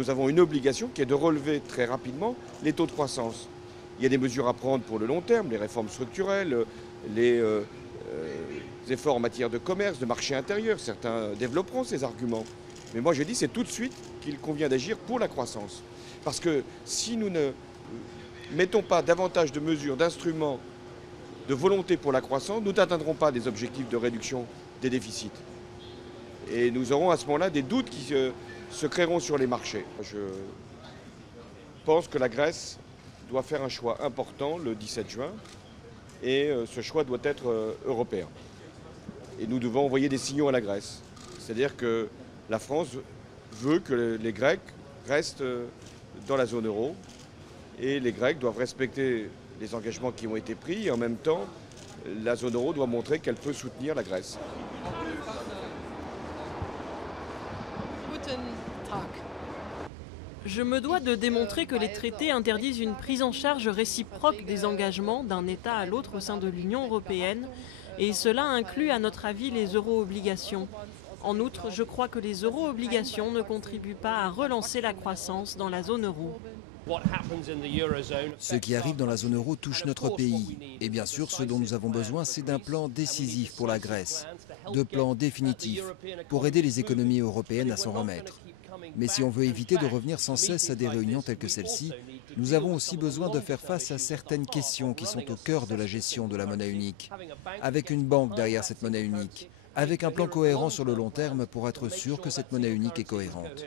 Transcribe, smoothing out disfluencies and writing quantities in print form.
nous avons une obligation qui est de relever très rapidement les taux de croissance. Il y a des mesures à prendre pour le long terme, les réformes structurelles, les efforts en matière de commerce, de marché intérieur. Certains développeront ces arguments. Mais moi je dis c'est tout de suite qu'il convient d'agir pour la croissance. Parce que si nous ne mettons pas davantage de mesures, d'instruments, de volonté pour la croissance, nous n'atteindrons pas des objectifs de réduction des déficits. Et nous aurons à ce moment-là des doutes qui se créeront sur les marchés. Je pense que la Grèce doit faire un choix important le 17 juin et ce choix doit être européen. Et nous devons envoyer des signaux à la Grèce. C'est-à-dire que la France veut que les Grecs restent dans la zone euro et les Grecs doivent respecter les engagements qui ont été pris et en même temps, la zone euro doit montrer qu'elle peut soutenir la Grèce. Je me dois de démontrer que les traités interdisent une prise en charge réciproque des engagements d'un État à l'autre au sein de l'Union européenne, et cela inclut à notre avis les euro-obligations. En outre, je crois que les euro-obligations ne contribuent pas à relancer la croissance dans la zone euro. Ce qui arrive dans la zone euro touche notre pays. Et bien sûr, ce dont nous avons besoin, c'est d'un plan décisif pour la Grèce, de plans définitifs pour aider les économies européennes à s'en remettre. Mais si on veut éviter de revenir sans cesse à des réunions telles que celle-ci, nous avons aussi besoin de faire face à certaines questions qui sont au cœur de la gestion de la monnaie unique. Avec une banque derrière cette monnaie unique, avec un plan cohérent sur le long terme pour être sûr que cette monnaie unique est cohérente.